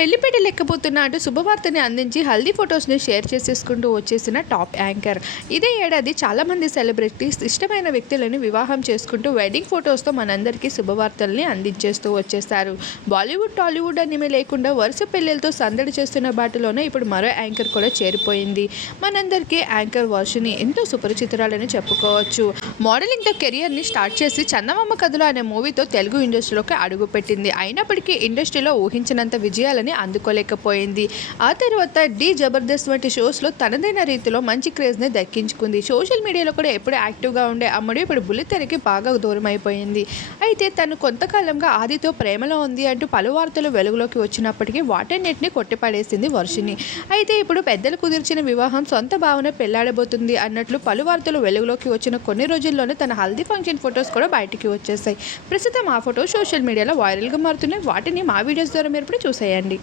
పెళ్ళిపేట లెక్కపోతున్న అంటూ శుభవార్తని అందించి హల్దీ ఫొటోస్ని షేర్ చేసేసుకుంటూ వచ్చేసిన టాప్ యాంకర్. ఇదే ఏడాది చాలామంది సెలబ్రిటీస్ ఇష్టమైన వ్యక్తులను వివాహం చేసుకుంటూ వెడ్డింగ్ ఫొటోస్తో మనందరికీ శుభవార్తల్ని అందించేస్తూ వచ్చేస్తారు బాలీవుడ్ టాలీవుడ్ అనేవి లేకుండా వరుస పెళ్ళిళ్ళతో సందడి చేస్తున్న బాటలోనే ఇప్పుడు మరో యాంకర్ కూడా చేరిపోయింది. మనందరికీ యాంకర్ వర్షిని ఎంతో సుపరిచితురాలని చెప్పుకోవచ్చు. మోడలింగ్తో కెరియర్ని స్టార్ట్ చేసి చందమామ కథలు అనే మూవీతో తెలుగు ఇండస్ట్రీలోకి అడుగుపెట్టింది. అయినప్పటికీ ఇండస్ట్రీలో ఊహించినంత విజయాలని అందుకోలేకపోయింది. ఆ తర్వాత డి జబర్దస్త్ వంటి షోస్లో తనదైన రీతిలో మంచి క్రేజ్ని దక్కించుకుంది. సోషల్ మీడియాలో కూడా ఎప్పుడు యాక్టివ్గా ఉండే అమ్మడు ఇప్పుడు బుల్లితెరకి బాగా దూరం అయిపోయింది అయితే తను కొంతకాలంగా ఆదితో ప్రేమలో ఉంది అంటూ పలు వార్తలు వెలుగులోకి వచ్చినప్పటికీ వాటన్నిటిని కొట్టిపడేసింది వర్షిని అయితే ఇప్పుడు పెద్దలు కుదిర్చిన వివాహం సొంత భావన పెళ్ళాడబోతుంది అన్నట్లు పలు వార్తలు వెలుగులోకి వచ్చిన కొన్ని రోజుల్లోనే తన హల్దీ ఫంక్షన్ ఫొటోస్ కూడా బయటికి వచ్చేసాయి. ప్రస్తుతం ఆ ఫోటో సోషల్ మీడియాలో వైరల్గా మారుతున్నాయి. వాటిని మా వీడియోస్ ద్వారా మీరు ఇప్పుడు చూసేయండి.